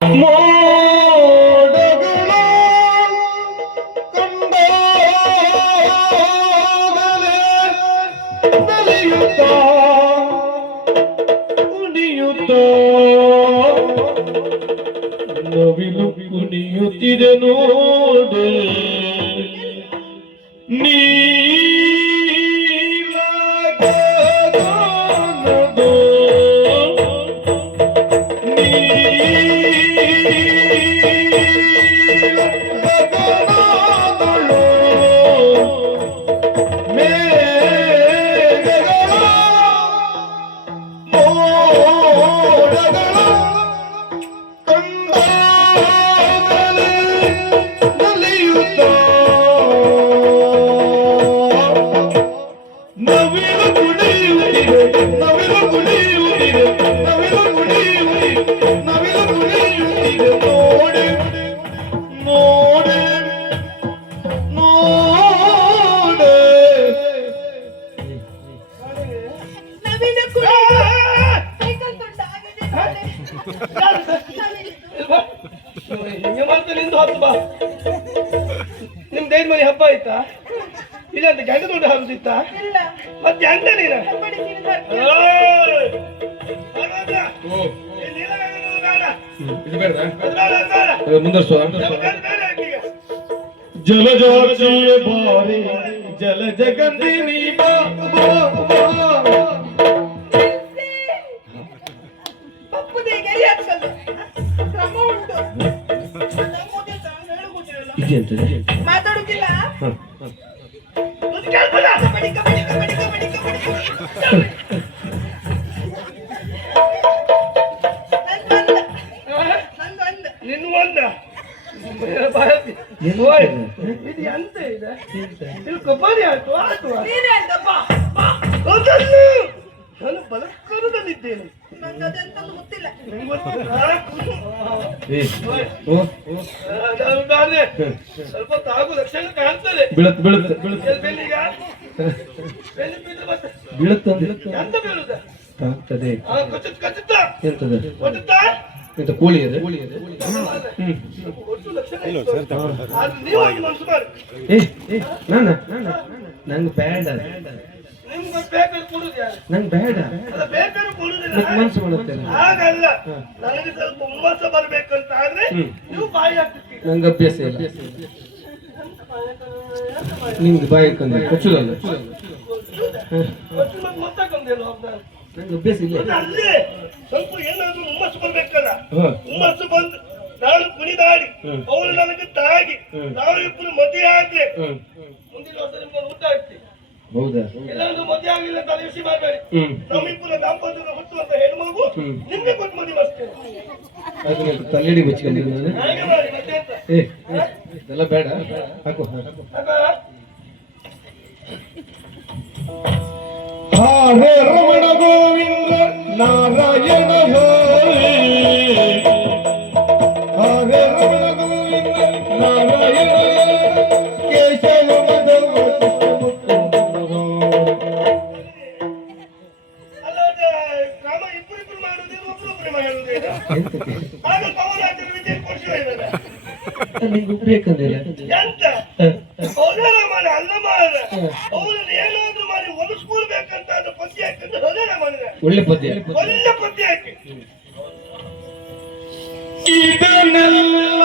ಮೋಡಗಳು ಕಂಡಾಗಲೇ ನಲಿಯುತ್ತಾ ಕುಣಿಯುತ್ತಾ ನವಿಲು ಕುಣಿಯುತ್ತಿದೆ ನೋಡೆ ನೀಲಗಗನದೋ ನೀಲಗಗನದಳು ಮೇಘಗಳ ಮೋಡಗಳ ಕಂಡಾಗಲೇ ನಲಿಯುತ್ತಾ ನವಿಲು ಕುಣಿಯುತ್ತಿದೆ ನವಿಲು ಕುಣಿಯುತ್ತಿದೆ ನವಿಲು ಕುಣಿಯುತ್ತಿದೆ ನವಿಲು ಕುಣಿಯುತ್ತಿದೆ ನೋಡೆ ನೋಡೆ ನೋಡೆ ನವಿಲು ಕುಳಿ ಸೈಕಲ್ ತುಂಡ ಆಗಿದೆ ಹಿಂಗೆ ಮಾಡ್ತಾ ನಿಂದು ಹೊತ್ತು ಬಾ. ನಿಮ್ದು ಐದು ಮನೆ ಹಬ್ಬ ಆಯ್ತಾ? ಇಲ್ಲ ಅಂತ ಗಂಡ ದೊಡ್ಡ ಹಬ್ಬದಿತ್ತ? ಇಲ್ಲ ಮತ್ತೆ ಎಂತ ನೀನು? ಕಬಡ್ಡಿ ನೀನು ಬರ್ತೀಯ? ಮುಂದರ್ಸುವ ಜಲಜಾಚಿಯ ಬಾರಿ ಜಲ ಜಗಂದಿನಿ ಬಾ ಬಾ ಬಾ ಪಪ್ಪುದೇ ಗೆರೆ ಹಾಕಲ್ಲ ಕ್ರಮ ಉಂಟು ಮಾತಾಡುತ್ತಿಲ್ಲ ಕಬಡ್ಡಿ ಕಬಡ್ಡಿ ಕಬಡ್ಡಿ ಕಬಡ್ಡಿ ಕಬಡ್ಡಿ ನಂದು ನಿನ್ನ ಒಂದ ಇದು ಎಂತ ಇದೆ? ಇದು ಕಬಡ್ಡಿ ಆಯ್ತು ಆಟುವ ನೀನೇ ಅಲ್ದಪ್ಪ ಅದನ್ನು ನಾನು ಬಲತ್ಕಾರದಲ್ಲಿದ್ದೇನೆ. ನಂಗೆ ಅದೆಂತದ್ದು ಗೊತ್ತಿಲ್ಲ ಸ್ವಲ್ಪ ತಾಗು ಲಕ್ಷಣ ಕಾಣ್ತದೆ. ಬೀಳುತ್ತೆ ಬೀಳುತ್ತೆ ಬೀಳುತ್ತೆ ಬೆನ್ನಿಗ ಬೆನ್ನು ಬಿದ್ದು ಮತ್ತೆ ಬೀಳುತ್ತೆ ಎಂತ ಬೀಳುದ? ಆಗ್ತದೆ ಕಚ್ಚುತ್ತ ಕಚ್ಚುತ್ತ ಎಂತದೆ ಕೊಟ್ಟುತ್ತಾ ಎಂತ ಕೋಳಿ ಇದೆ ಒಟ್ಟು ಲಕ್ಷಣ ಇತ್ತು. ಆದ್ರೆ ನೀವು ಒಂದು ಮನಸ್ಸು ಮಾಡಿ ನಂಗೆ ಬೇಡ ನಿಮ್ಗೆ ಬೇಕಾದ್ರೆ ಕೊಡುದು ಯಾರು? ನಂಗೆ ಬೇಡ ಅಲ್ಲ ಬೇಕಾದ್ರೂ ಕೊಡುದಿಲ್ಲ ಮತ್ತೆ ಮನ್ಸು ಮಾಡುತ್ತೇನೆ ಹಾಗಲ್ಲ. ನನಗೆ ಸ್ವಲ್ಪ ಹುಮ್ಮಸ್ಸ ಬರ್ಬೇಕಂತ ಆದ್ರೆ ನೀವು ಬಾಯಿ ಹಾಕ್ತೀರಿ. ನಂಗೆ ಅಭ್ಯಾಸ ಇಲ್ಲ ನಿಮ್ಗೆ ಬಾಯಿ ಕಂದ್ರೆ ಕೊಚ್ಚುದಲ್ಲ ಗೊತ್ತಾಗೊಂದಿಲ್ಲ ನಂಗೆ ಅಭ್ಯಾಸ ಇಲ್ಲ ಅಲ್ಲೇ ಸ್ವಲ್ಪ ಏನಾದ್ರು ಹುಮ್ಮಸ್ಸು ಬರ್ಬೇಕಲ್ಲ. ಹುಮ್ಮಸ್ಸು ಬಂದು ನಾನು ಕುಣಿದಾಡಿ ಅವಳು ನನಗೆ ತಾಗಿ ನಾವಿಬ್ಬರು ಮದುವೆ ಆದ್ರೆ ಮುಂದಿನ ವರ್ಷ ನಿಮ್ಗೆ ಊಟ ಹಾಕ್ತೀವಿ. ಹೌದಾ ಎಲ್ಲಾದ್ರೂ ಮದುವೆ ಆಗಿಲ್ಲ ತಲೆ ಬಿಸಿ ಮಾಡಬೇಡಿ. ನಮ್ಮಿಬ್ಬರ ದಾಂಪತ್ಯದ ಹುಟ್ಟುವಂತ ಹೆಣ್ಮಗು ನಿಮ್ಗೆ ಕೊಟ್ಟು ಮದುವೆ ಮಾಡ್ತೇವೆ. ಅದನ್ನ ತಲೆಡಿ ಬಚ್ಕೊಂಡಿದ್ದು ನಾನು ಹಾಗೆ ಮಾಡಿ ಮತ್ತೆ ಎಂತ? ಇದೆಲ್ಲ ಬೇಡ ಹಾಕು ಹರೇ ರಮಣ ಗೋವಿಂದ ನಾರಾಯಣ ಹರೇ ಹರೇ ರಮಣ ಗೋವಿಂದ ನಾರಾಯಣ ಕೇಶವ ಮಾಧವ ಅಲ್ಲ ಕ್ರಮ ಇಬ್ಬರಿಬ್ಬರು ಮಾಡುವುದೇನು ಒಬ್ಬರೊಬ್ಬರೇ ಮಾಡುವುದೇನು? ಆಗ ಪವನಾಚಾರ್ಯ ವಿಜಯ ಕೊಡಿಸುವ ಇದ್ದಾರೆ. ನಿಂಗೆ ಬೇಕಂದಿಲ್ಲ ಎಂತ ಹೃದಯ ಮಾಡಿ ಅಲ್ಲ ಮಾಡ ಅವನು ಏನಾದ್ರು ಮಾಡಿ ಹೊಲಿಸ್ಕೊಳ್ಬೇಕಂತ ಅದು ಪದ್ಯ ಹಾಕಿದ್ದು ಹೃದಯ ಮಾಡಿದ ಒಳ್ಳೆ ಪದ್ಯ ಒಳ್ಳೆ ಪದ್ಯ ಹಾಕಿ ಇದನ್ನೆಲ್ಲ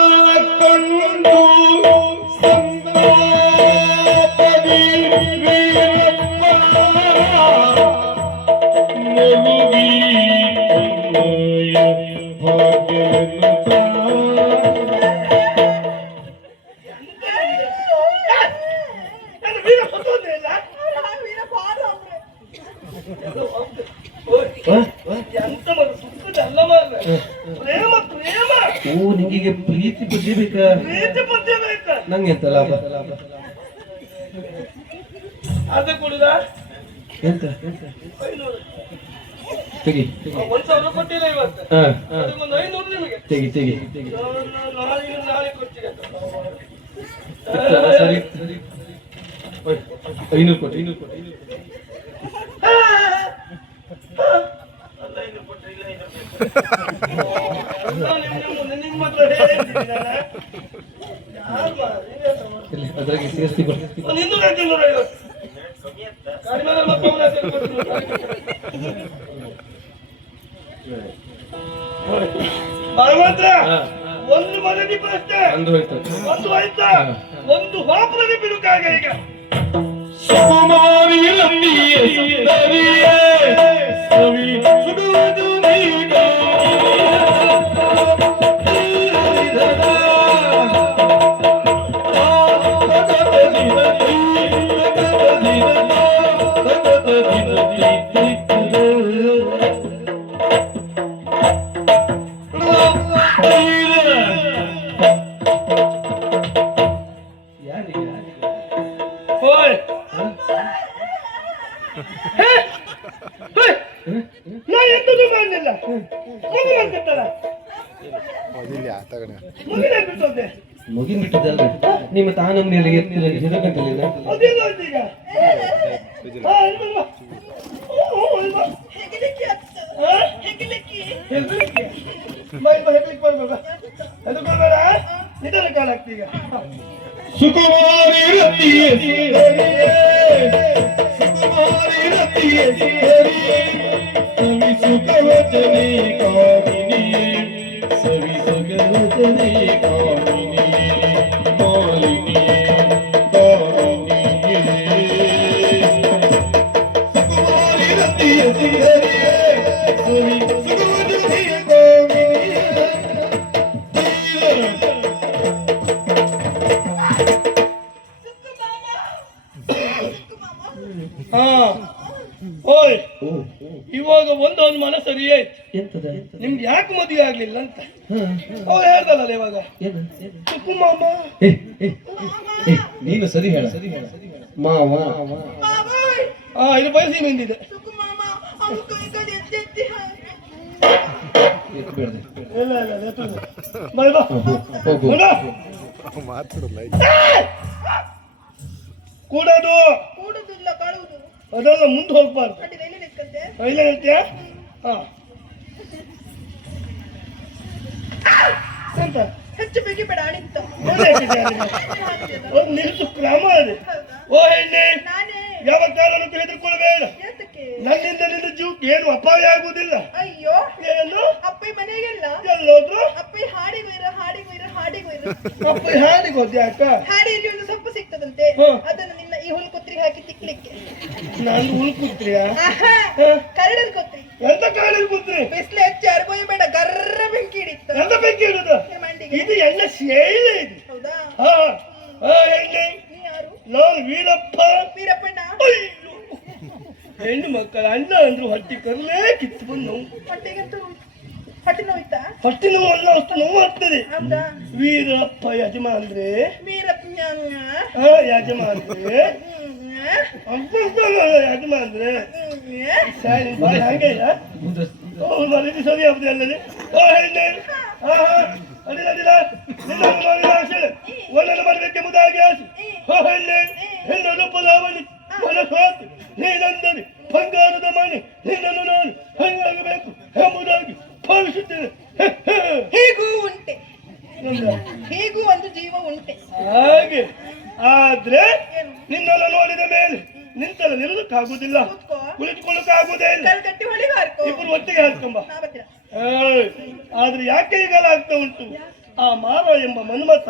ಕಂಡು ಸಂತಾಪದಿ ವೀರಪ್ಪ ನಗುವಿ ತನ್ನಯ ಭಾಗ್ಯವನ್ನು ನನ್ನ ವೀರ ಸತ್ತೋದೇ ಇಲ್ಲ. ವೀರ ಬಾರ ಅಂದ್ರೆ ಎಂತ ಮಾಡ ಸುಖದ ಅಲ್ಲ ಮಾರ ಪ್ರೇಮ ಪ್ರೇಮ ಓ ನಿಂಗೆ ಪ್ರೀತಿ ಬುದ್ಧಿ ಬೇಕಾ ಪ್ರೀತಿ ಪದ್ಯ ಬೇಕಾ? ನಂಗೆ ಎಂತ ಲಾಭ ಅದ ಕೊಡುದ ಎಂತ 500 ತೆಗಿ 1,000 ಕೊಟ್ಟಿಲ್ಲ ಇವತ್ತು. ಅದಕ್ಕೊಂದು 500 ನಿಮಗೆ ತೆಗಿ ತೆಗಿ ನಾಳೆ ಕೊಡ್ತೀನಿ ಅಂತ. ಸರಿ 500 ಕೊಟ್ಟು ಅಲ್ಲ 500 ಕೊಟ್ಟರೆ ಇಲ್ಲ 500 ಮುಂದೆ ನಿಮ್ಮ ಹತ್ರ ಹೇಳಿದ್ದೀನಿ ನಾನು. ಯಾರು ಇಲ್ಲಿ ಅದ್ರಾಗೆ ಸೇರಿಸಿ ಬರ್ತೀವಿ. ಒಂದು 200 ಕಡಿಮೆ ಮತ್ತೊಮ್ಮೆ ಭಗವಂತ ಒಂದು ಮನೆಗೆ ಪ್ರಶ್ನೆ ಅಂದು ಹೋಯ್ತು. ಒಂದು ಆಯ್ತಾ ಒಂದು ಹೋಪದಲ್ಲಿ ಬಿಡುಕಾಗ ಈಗ ಸುಕುಮಾರಿ ಲಂಬಿಯೇ ಸುಂದರಿಯೇ ಸವಿ ಸುಡುವುದು ನೀಗ ಓಯ್ ನಾ ಎಂತದು ಮಾಡಲಿಲ್ಲ ಮಗು ಮಾಡ್ಕೊತಾರ ಮಗುನೇ ಬಿಟ್ಟೋದೆ ಮುಗಿನ್ ಬಿಟ್ಟಿದ್ದಲ್ರಿ ನಿಮ್ಮ ತಾನಮ್ಮನೆಯಲ್ಲಿ ಎತ್ತಿಲ್ಲ ಹಿರಕಂತಲಿಲ್ಲ ಅದೇನು ಆಯ್ತು ಈಗ ಹಾ ಇಲ್ವಾ ಹೆಗಲಿಕ್ಕೆ ಹತ್ತು. ಹಾ ಹೆಗಲಿಕ್ಕೆ. ಹೆಗ್ಲಿಕ್ಕೆ ಹೆಗ್ಲಿಕ್ಕೆ ಬರ್ಬೇಕಾ ಅದು ಬರ್ಬೇಡ ನಿಧಾನ ಕಾಲ ಆಗ್ತಿ ಈಗ ಸುಕುಮಾರಿ ರತಿಯೇ ಸುಂದರಿಯೇ ಸುಕುಮಾರಿ ರತಿಯೇ ಸುಂದರಿಯೇ ಸವಿ ಸುಖವಚನೆ ಕಾಮಿನಿಯೇ ಸವಿ ಸುಖವಚನೆ ಕಾಮಿನಿಯೇ ಮಾಲಿನಿಯೇ ಕಾಮಿನಿಯೇ ಸುಕುಮಾರಿ ರತಿಯೇ ಸುಂದರಿಯೇ ಸವಿ ಸುಖವಚನೆ ಕಾಮಿನಿಯೇ ಹಾ ಓಯ್ ಇವಾಗ ಒಂದು ಅನುಮಾನ ಸರಿ ಆಯ್ತು ಎಂತದ ನಿಮ್ಗೆ ಯಾಕೆ ಮದುವೆ ಆಗ್ಲಿಲ್ಲ ಅಂತ ಹಾ ಅವ್ರು ಹೇಳ್ದಲ್ಲ ಇವಾಗ ಏನು ಸುಕುಮಾಮ ನೀನು ಸರಿ ಹೇಳ ಮಾವ ಮಾವೋಯ್. ಹಾ ಇದು ಬಯಸಿ ಬಂದಿದೆ ಸುಕು ಮಾಮ ಅವ್ನು ಕೈ ಕಡೆ ಎತ್ತೆತ್ತಿ ಬೇಡ್ದೆ ಇಲ್ಲ ಇಲ್ಲ ಎತ್ತುದು. ಬಾ ಬಾ ಹೋಗು ನೋಡು. ಕೂಡೋದು ಕೂಡುದಿಲ್ಲ ಕಳುವುದು. ಅದೆಲ್ಲ ಮುಂದೆ ಹೋಗ್ಬಾರ್ದು ಅಡ್ಡಿ ರೈಲು ನಿಂತ್ಕಂತೆ. ಇಲ್ಲ ಹೇಳ್ತೀಯಾ ಹಾ ಎಂತ ಹೆಚ್ಚು ಬೇಗಿ ಬೇಡ ಅಣಿತ. ಏನ್ ಹಾಕಿದ್ಯಾ ನಿನ್ನ? ಒಂದು ನಿಲ್ಸು ಕ್ರಮ ಅದು ಓ ಹೆಣ್ಣೆ ನಾನೇ ಯಾವ ಕಾರಣಕ್ಕೂ ಹೆದರ್ಕೊಳ್ಬೇಡ ಏತಕ್ಕೆ? ನನ್ನಿಂದ ನಿನ್ನ ಜೀವಕ್ಕೆ ಏನು ಅಪಾಯ ಆಗುವುದಿಲ್ಲ ಅಯ್ಯೋ ಏನು ಅಪ್ಪಿ ಮನೆಗೆಲ್ಲ ಎಲ್ಲೋದ್ರು ಅಪ್ಪಿ ಹಾಡಿಗೋಯ್ರ ಹಾಡಿಗೋಯ್ರ ಹಾಡಿಗೋಯ್ರ ಅಪ್ಪ ಹಾಡಿಗೆ ಹೋದ್ಯ ಅಕ್ಕ ಹಾಡಿಯಲ್ಲಿ ಒಂದು ಸೊಪ್ಪು ಸಿಗ್ತದಂತೆ. ಹ್ಮ್. ಅದನ್ನು ನಿನ್ನ ಈ ಹುಲ್ಕುತ್ರಿಗೆ ಹಾಕಿ ತಿಕ್ಲಿಕ್ಕೆ. ನಾನು ಉಳ್ಕುತ್ರಿಯಾ ಆಹಾ, ಕರಡಲ್ ಕೊತ್ರಿ. ಎಂತ ಕಾಲಿಗೆ ಕೂತ್ರಿ ಬಿಸಿಲು ಹೆಚ್ಚು ಅರ್ಬೋಯ್ ಬೇಡ ಗರ್ರ ಬೆಂಕಿ ಹಿಡಿತ. ಎಂತ ಬೆಂಕಿ ಇಡುದು ಮಂಡಿಗೆ. ಇದು ಎಣ್ಣೆ ಶೈಲಿ ಇದು ಹೌದಾ? ಹಾ ಹಾ ಎಣ್ಣೆ ನೀ ಯಾರು? ನಾನು ವೀರಪ್ಪ ವೀರಪ್ಪಣ್ಣ. ಅಯ್ಯೋ. ಹೆಣ್ಣು ಮಕ್ಕಳ ಅಣ್ಣ ಅಂದ್ರು ಹೊಟ್ಟಿ ಕರ್ಲೇ ಕಿತ್ತು ಬಂದು ನೋವು ಹೊಟ್ಟೆಗಂತೂ ಹೊಟ್ಟೆ ನೋಯ್ತಾ? ಹೊಟ್ಟೆ ನೋವು ಅಲ್ಲ ಅಷ್ಟು ನೋವು ಆಗ್ತದೆ ಹೌದಾ? ವೀರಪ್ಪ ಯಜಮಾನ್ರೆ ವೀರಪ್ಪಣ್ಣ. ಹಾ ಯಜಮಾನ್ರೆ ಯಜಮಾನ್ರೆ ಸರಿ ಬಾಯ್ ಹಾಗೆ ಇಲ್ಲ ಓ ಮರಿದು ಸರಿ ಆಗುದು ಅಲ್ಲದೆ ಓ ಹೆಣ್ಣೆ ಹಾ ಹಾ ಅಡಿಲ್ಲ ಅಡಿಲ್ಲ ನಿನ್ನ ಮಾಡಿದ ಆಸೆ ಒಂದನ್ನು ಮಾಡಬೇಕೆ ಮುದಾಗಿ ಆಸೆ ಓ ಹೆಣ್ಣೆ ಹೆಣ್ಣು ರೂಪದಾವಲಿ ಮನಸ್ಸೋತು ನೀನಂದರೆ ಬಂಗಾರದ ಮನೆ ನಿನ್ನನ್ನು ನಾನು ಹಂಗಾಗಬೇಕು ಎಂಬುದಾಗಿ ಭಾವಿಸುತ್ತೇನೆ ಹೀಗೂ ಉಂಟೆ. ನಂದ ಹೀಗೂ ಒಂದು ಜೀವ ಉಂಟೆ. ಹಾಗೆ ಆದ್ರೆ ನಿನ್ನನ್ನು ನೋಡಿದ ಮೇಲೆ ನಿಂತಲ್ಲ ನಿಲ್ಲಕ್ಕಾಗುದಿಲ್ಲ ಕೂತ್ಕೋ. ಕುಳಿತುಕೊಳ್ಳಕ್ಕಾಗುವುದೇ ಇಲ್ಲ ಕಟ್ಟಿ ಹೊಳಿಗೆ ಹಾರ್ಕೋ. ಇಬ್ಬರು ಒಟ್ಟಿಗೆ ಹಾಕೊಂಬ ನಾ ಬರ್ತೀರ. ಆದ್ರೆ ಯಾಕೆ ಈಗೆಲ್ಲ ಆಗ್ತಾ ಉಂಟು ಆ ಮಾವ ಎಂಬ ಮನ್ಮತ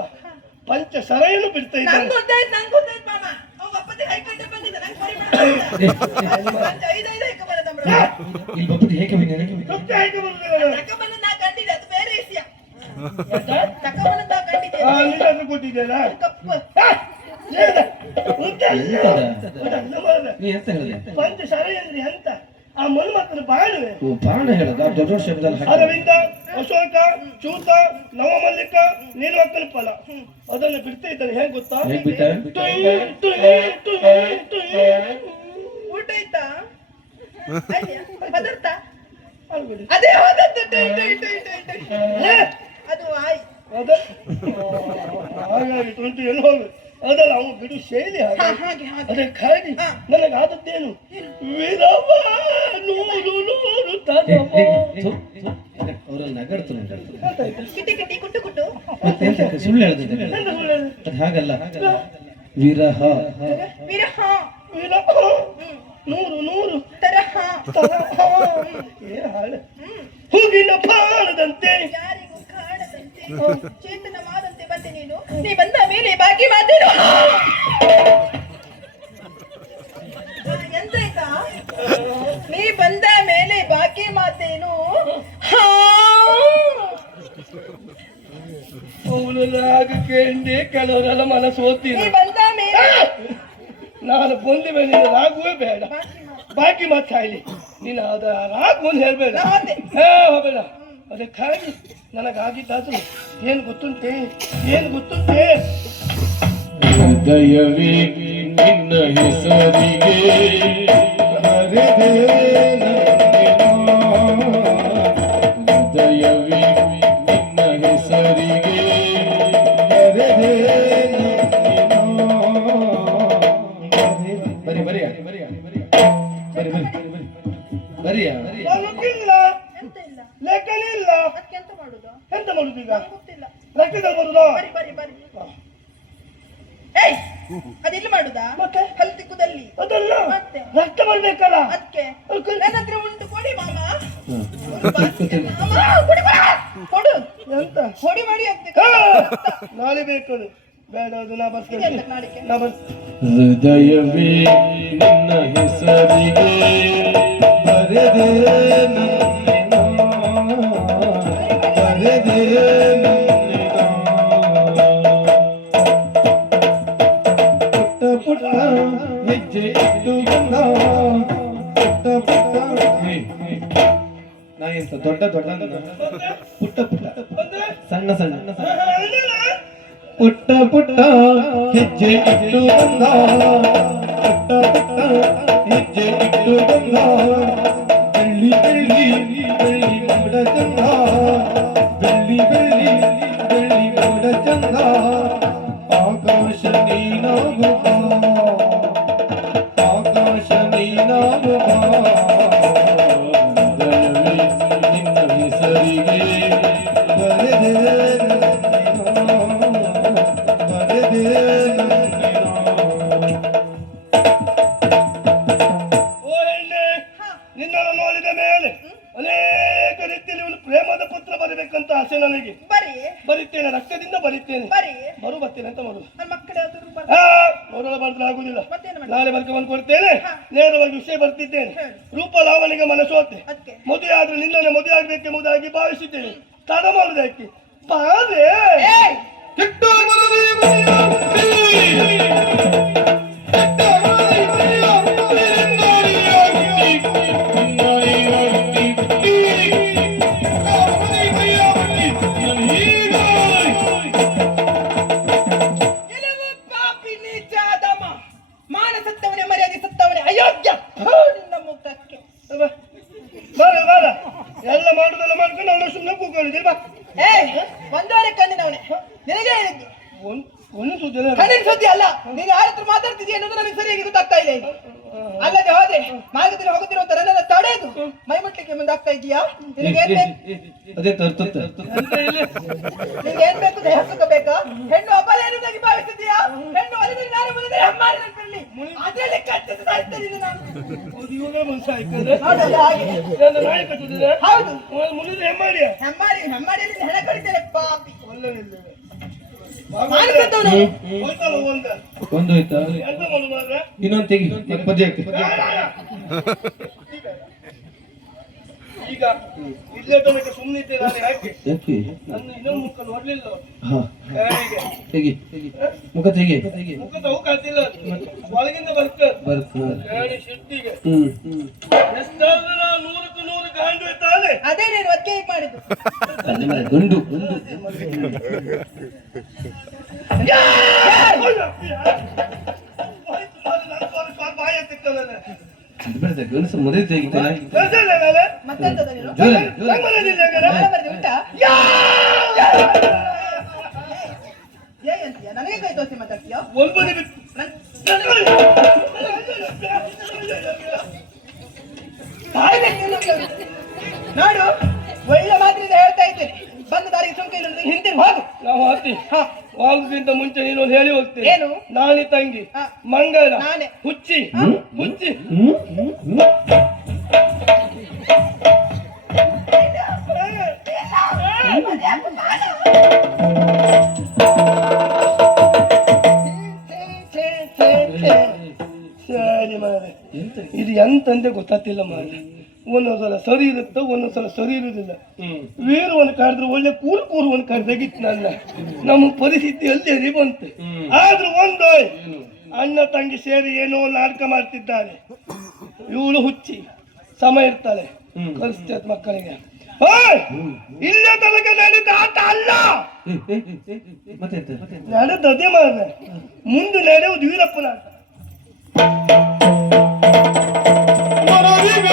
ಪಂಚ ಸರೆಯನ್ನು ಬಿಡ್ತಾ ಇದ್ದಾನೆ ನಂಗ್ ಗೊತ್ತಾಯ್ತು ಮಾಮ. ಅವ್ ಅಪ್ಪತ್ತೆ ಹೈಕಂಡೆ ಬಂದಿದ್ದ. ನಂಗ್ ಸರಿ ಮಾಡ. ಐದೈದು ಹೈಕ ಬರದಮ್ರ. ಇಲ್ಲಿ ಬಪ್ಪತಿ ಹೇಗೆ ಬಂದಿದೆ ಸತ್ಯ ಹೇಗೆ ಬರುದಿಲ್ಲ ತಕ್ಕಬಂದ ನಾ ಕಂಡಿದ್ದೆ. ಅದು ಬೇರೆ ವಿಷಯ. ಆಯ್ತಾ? ತಕ್ಕಬಂದ ನಾ ಕಂಡಿದ್ದೆ. ನಿನ್ನ ಕೊಟ್ಟಿದ್ದೇನಾ ಕಪ್ಪು. ನೀ ಎಂತ ಹೇಳಿದೆ ಪಂಚ ಸರೆ ಅಂದ್ರೆ ಎಂತ ಆ ಮನ್ಮತನ ಬಾಳುವೆ ಓ ಬಾಣ ಹೇಳದ ದೊಡ್ಡ ದೊಡ್ಡ ಶಬ್ದದಲ್ಲಿ ಹಾಕಿ ಅರವಿಂದ ಅಶೋಕ ಚೂತ ನವಮಲ್ಲಿಕ ನೀಲವಕ್ಕನ ಫಲ ಅದನ್ನು ಬಿಡ್ತಾ ಇದ್ದಾನೆ ಹೇಗೆ ಗೊತ್ತಾ ಹೇಗ್ ಬಿಟ್ಟ ಊಟ ಆಯ್ತಾ? ಅಯ್ಯ, ಪದಾರ್ಥ ಅಲ್ಬಿಡಿ. ಅದೇ ಹೋದದ್ದು. Tie, tie, tie, tie, tie. ಅದು ಆಯ್. ಅದ ಹಾಗಾಗಿ 20 ಎಲ್ಲಿ ಹೋಗು ಅದಲ್ಲ ಅವನು ಬಿಡು ಶೈಲಿ ಹಾಗಾಗಿ ಹಾಗೆ ಹಾಗೆ. ಅದಕ್ಕಾಗಿ ನನಗಾದದ್ದೇನು ವಿರವ ನೂರು ನೂರು ತನವ ಅವರಲ್ಲಿ ನಗಾಡ್ತು ಕಿಟಿ ಕಿಟಿ ಕುಟ್ಟು ಕುಟ್ಟು ಮತ್ತೆ ಎಂತ ಸುಳ್ಳು ಹೇಳ್ತಿದ್ದೆ ಎಂತ ಸುಳ್ಳು ಹೇಳುದು? ಅದು ಹಾಗಲ್ಲ ವಿರಹ ವಿರಹ ವಿರಹ. ನೂರು ನೂರು ತರಹ ಏನ್ ಹಾಳು. ಹೂಗಿನ ಪಾನದಂತೆ ಯಾರಿಗೂ ಕಾಣದಂತೆ ಚೇತನವಾದಂತೆ ಬಂದೆ ನೀನು ನೀ ಬಂದ ಮೇಲೆ ಬಾಕಿ ಮಾತೇನು ಎಂತ ಆಯ್ತಾ ನೀ ಬಂದ ಮೇಲೆ ಬಾಕಿ ಮಾತೇನು ಅವಳೆಲ್ಲ ಆಗ ಕೇಳಿ ಕೆಲವರೆಲ್ಲ ಮನಸ್ಸು ನೀ ಓದ್ತೀನಿ. ಬಂದ ಮೇಲೆ ನಾನು ಬಂದ ಮೇಲೆ ರಾಗುವೇ ಬೇಡ, ಬಾಕಿ ಮಾತು ಬಾಕಿ ಮಾತಾಡ್ಲಿ. ನೀನು ಅದ ರಾಗು ಅಂತ ಹೇಳ್ಬೇಡ, ನಾ ಹೋದೆ. ಹೋಗಬೇಡ. ಅದಕ್ಕಾಗಿ ನನಗಾಗಿದ್ದಾದ್ರು ಏನು ಗೊತ್ತುಂಟೆ, ಏನು ಗೊತ್ತುಂಟೆ? ಹೃದಯವೇ ನಿನ್ನ ಹೆಸರಿಗೆ ಬರೆದೆ ಹೃದಯವೇ ನಿನ್ನ ಹೆಸರಿಗೆ ಬರೆದೆ ಬರಿ ಬರಿ ಬರಿ ಬರಿ ಬರಿಯ ನನಗಿಲ್ಲ, ಎಂತ ಇಲ್ಲ ಲೇಖನ ಇಲ್ಲ. ಅದಕ್ಕೆ ಎಂತ ಮಾಡುದು ಎಂತ ಮಾಡುದೀಗ? ನಂಗ್ ಗೊತ್ತಿಲ್ಲ ರಕ್ತದಲ್ಲಿ ಬರುದಾ? ಬರಿ ಬರಿ ಬರಿ ಏಯ್ ಅದಿಲ್ಲಿ ಮಾಡುದಾ ಮತ್ತೆ? ಹಲ್ಲು ತಿಕ್ಕುದಲ್ಲಿ ಅದಲ್ಲ, ಮತ್ತೆ? ರಕ್ತ ಬರ್ಬೇಕಲ್ಲ. ಅದಕ್ಕೆ ಅದಕ್ಕೆ- ನನ್ನ ಹತ್ರ ಉಂಟು ಕೊಡಿ ಮಾಮ ಮಾಮ, ಕೊಡಿ ಬಾ. ಕೊಡು ಎಂತ ಹೊಡಿ ಮಾಡಿ ಆಗ್ಬೇಕು ಹಾ, ನಾಳೆ ಬೇಕು. ಬೇಡ, ಅದು ನಾ ಬರ್ತೀನಿ. ಇದೆಂತ ನಾಳಿಕೆ ನಾ ಬರ್ತೀನಿ. ಹೃದಯವೇ ನಿನ್ನ ಹೆಸರಿಗೆ ಬರೆದೆ ಬರೆದೆ ಪುಟ್ಟ ಪುಟ್ಟ ಹೆಜ್ಜೆ ಇಟ್ಟು ಬಂದ ಪುಟ್ಟ ಪುಟ್ಟ ನಾ ಎಂತ ದೊಡ್ಡ ದೊಡ್ಡ ಪುಟ್ಟ ಪುಟ್ಟ ಸಣ್ಣ ಸಣ್ಣ ಪುಟ್ಟ ಪುಟ್ಟ ಹೆಜ್ಜೆ ಇಟ್ಟು ಬಂದ ಪುಟ್ಟ ಪುಟ್ಟ ಹೆಜ್ಜೆ ಇಟ್ಟು ಬಂದ ಬೆಳ್ಳಿ ಬೆಳ್ಳಿ ಬೆಳ್ಳಿ ಮೋಡ ಚಂದ ಬೆಳ್ಳಿ ಬೆಳ್ಳಿ ಬೆಳ್ಳಿ ಮೋಡ ಚಂದ ಆಕಾಶ ನೀನಾಗುತ್ತ ಆಕಾಶ ನೀನಾಗುತ್ತ ಹೃದಯವೇ ನಿನ್ನ ಹೆಸರಿಗೆ ಬರೆದೆ ಓ ಹೆಣ್ಣೆ, ನಿನ್ನನ್ನು ನೋಡಿದ ಮೇಲೆ ಅನೇಕ ರೀತಿಯಲ್ಲಿ ಒಂದು ಪ್ರೇಮದ ಪತ್ರ ಬರಬೇಕಂತ ಆಸೆ ನನಗೆ. ಬರಿ ಬರಿತೇನೆ, ರಕ್ತದಿಂದ ಬರಿತೇನೆ. ಬರಿ ಬರು ಬರ್ತೇನೆ ಅಂತ ಮಾಡುದು. ನನ್ನ ಮಕ್ಕಳ ನೋಡಲು ಬರೆದ್ರೆ ಆಗುದಿಲ್ಲ. ಮತ್ತೇನು ಮಾಡಿ ನಾಳೆ ಬರ್ಕೊಂಡು ಕೊಡ್ತೇನೆ. ನೇರವಾಗಿ ವಿಷಯ ಬರ್ತಿದ್ದೇನೆ. ಹೇಳು. ರೂಪ ಲಾವಣಿಗೆ ಮನಸ್ಸೋತೆ. ಅದಕ್ಕೆ ಮದುವೆ ಆದ್ರೆ ನಿನ್ನನ್ನು ಮದುವೆ ಆಗ್ಬೇಕೆಂಬುದಾಗಿ ಭಾವಿಸಿದ್ದೇನೆ. ತಡ ಮಾಡುವುದಕ್ಕೆ ಬಾರೆ. ಏಯ್ ಕೆಲವು ಪಾಪಿ ನೀಚ ಅಧಮ ಮಾನ ಸತ್ತವನೇ ಮರ್ಯಾದೆ ಸತ್ತವನೇ ಅಯೋಗ್ಯ ನಿನ್ನ ಮುಖಕ್ಕೆ ಬಾರ ಬಾರ, ಎಲ್ಲ ಮಾಡುದೆಲ್ಲ ಮಾಡ್ಕೊಂಡು ಅವನ ಸುಮ್ಮನೆ ಕೂತ್ಕೊಂಡಿದ್ದೀರಿ. ಬಾ, ಏಯ್ ಒಂದೂವರೆ ಕಣ್ಣಿನವನೇ ನಿನಗೆ ಹೇಳಿದ್ದು ಒಂದು ಸುದ್ದಿ ಕಣ್ಣಿನ ಸುದ್ದಿ ಅಲ್ಲ ನೀನು ಯಾರ ಹತ್ರ ಮಾತಾಡ್ತಿದ್ದೀಯ ಅನ್ನೋದು ನನಗೆ ಸರಿಯಾಗಿ ಗೊತ್ತಾಗ್ತಾ ಇಲ್ಲ ಈಗ. ಅಲ್ಲದೆ ಹೋದ್ರೆ ಮಾರ್ಗದಲ್ಲಿ ಹೋಗುತ್ತಿರುವಂತ ನನ್ನನ್ನು ತಡೆದು ಮೈ ಮುಟ್ಲಿಕ್ಕೆ ಮುಂದಾಗ್ತಾ ಇದೀಯಾ? ನಿನಗೆ ಏನ್ ಬೇಕು? ಅದೇ ತರ್ತುತ್ತೆ ನಿನಗೆ ಏನ್ ಬೇಕು? ದೇಹ ಸುಖ ಬೇಕಾ? ಹೆಣ್ಣು ಅಬಲ ಎನ್ನುವುದಾಗಿ ಭಾವಿಸಿದ್ದೀಯಾ? ಹೆಣ್ಣು ಅಲ್ಲಿಂದ ನಾನು ಬಂದಿದ್ದರೆ ಅಮ್ಮಾರಿನಲ್ಲಿ ಅದರಲ್ಲಿ ಕಟ್ಟಿದ್ದು ಸಾಯ್ತೇನೆ ಇದು ನಾನು. ಇವಾಗ ಮನುಷ್ಯ ಆಯ್ತದೆ. ನೋಡಲ್ಲ ಹಾಗೆ ನನ್ನ ನಾಯಿ ಕಟ್ಟಿದ್ರೆ ಹೌದು ಮುನಿದ್ರೆ ಹೆಮ್ಮಾಡಿಯ ಹೆಮ್ಮಾಡಿಯಲ್ಲಿ ಹೆಣ ಕಡಿತೇನೆ ಪಾಪಿ ಒಳ್ಳೆದಿಲ್ಲ. ಮಾನಸತ್ತವನು ಹೋಯ್ತಲ್ಲ ಒಂದು ಆಯ್ತಾ ಎಂತ ಮಾಡುವಾಗ ಇನ್ನೊಂದು ತೆಗಿ ಪದ್ಯಕ್ಕೆ ಈಗ ಇಲ್ಲೇ ತನಕ ಸುಮ್ಮನಿದ್ದೆ ನಾನು. ಯಾಕೆ ಯಾಕೆ ನನ್ನ ಇನ್ನೊಂದು ಮುಖ ನೋಡ್ಲಿಲ್ಲ. ಹಾ ಹೇಗೆ ತೆಗಿ ಮುಖ ತೆಗಿ ಮುಖ ತಗೋ ಕಾತಿಲ್ಲ, ಒಳಗಿಂದ ಬರ್ತದೆ ಬರ್ತದೆ ಹೇಳಿ ಶಿಟ್ಟಿಗೆ ಹ್ಮ್ ಎಷ್ಟಾದ್ರೂ ನಾವು 100ಕ್ಕೆ 100 ಗಾಂಡು ತಾನೆ. ಅದೇ ನೀನು ಅದಕ್ಕೆ ಹೀಗೆ ಮಾಡಿದ್ದು. ಗಂಡು ಬಾಯ ತಿಕ್ಕಲ್ಲ ಗಣಸ ಮದುವೆ ತೆಗಿತಾನೆ ಮತ್ತೆಂತದ ನೀನು? ಜೋರ ನಾಳೆ ಬರ್ದೆ ಉಂಟಾ? ಏ ಅಂತೀಯ? ನನಗೆ ಕೈ ತೋರಿಸಿ ಮಾತಾಡ್ತೀಯೋ? ಒಂಬತ್ತು ಬಾಯ್ಬೇಕು ನಿನ್ನೊಂದು. ನೋಡು ಒಳ್ಳೆ ಮಾತಿನಿಂದ ಹೇಳ್ತಾ ಇದ್ದೇನೆ. ಬಂದ ದಾರಿಗೆ ಸುಂಕ ಇಲ್ಲ ಹಿಂದಿರು ಹೋಗು. ನಾವು ಹತ್ತಿ ಹಾ. ಹೋಗುದಕ್ಕಿಂತ ಮುಂಚೆ ನೀನು ಒಂದು ಹೇಳಿ ಹೋಗ್ತೀನಿ. ಏನು? ನಾನಿ ತಂಗಿ ಹಾ. ಮಂಗಳ ನಾನೇ. ಹುಚ್ಚಿ ಹುಚ್ಚಿ ಸರಿ ಮಾರೆ, ಇದು ಎಂತಂದೆ ಗೊತ್ತಾಗ್ತಿಲ್ಲ ಮಾರೆ. ಒಂದೊಂದ್ಸಲ ಸರಿ ಇರುತ್ತೆ, ಒಂದೊಂದ್ಸಲ ಸರಿ ಇರುವುದಿಲ್ಲ. ವೀರವನ್ನು ಕಾಡಿದ್ರೆ ಒಳ್ಳೆ ಕೂರುವನ್ನು ಕಡ್ದಾಗಿತ್ತು. ನನ್ನ ನಮ್ಮ ಪರಿಸ್ಥಿತಿ ಅಲ್ಲಿ ಬಂತು. ಆದ್ರೂ ಒಂದು ಅಣ್ಣ ತಂಗಿ ಸೇರಿ ಏನೋ ನಾಟಕ ಮಾಡ್ತಿದ್ದಾರೆ. ಇವಳು ಹುಚ್ಚಿ ಸಮಯ ಇರ್ತಾಳೆ, ಕಲಿಸ್ತೇತ್ ಮಕ್ಕಳಿಗೆ. ಇಲ್ಲೇ ತನಕ ನಡೆದ ಆಟ ಅಲ್ಲ, ನಡೆದದೇ ಮಾರ. ಮುಂದೆ ನಡೆಯುವುದು ವೀರಪ್ಪನ ಆಟ.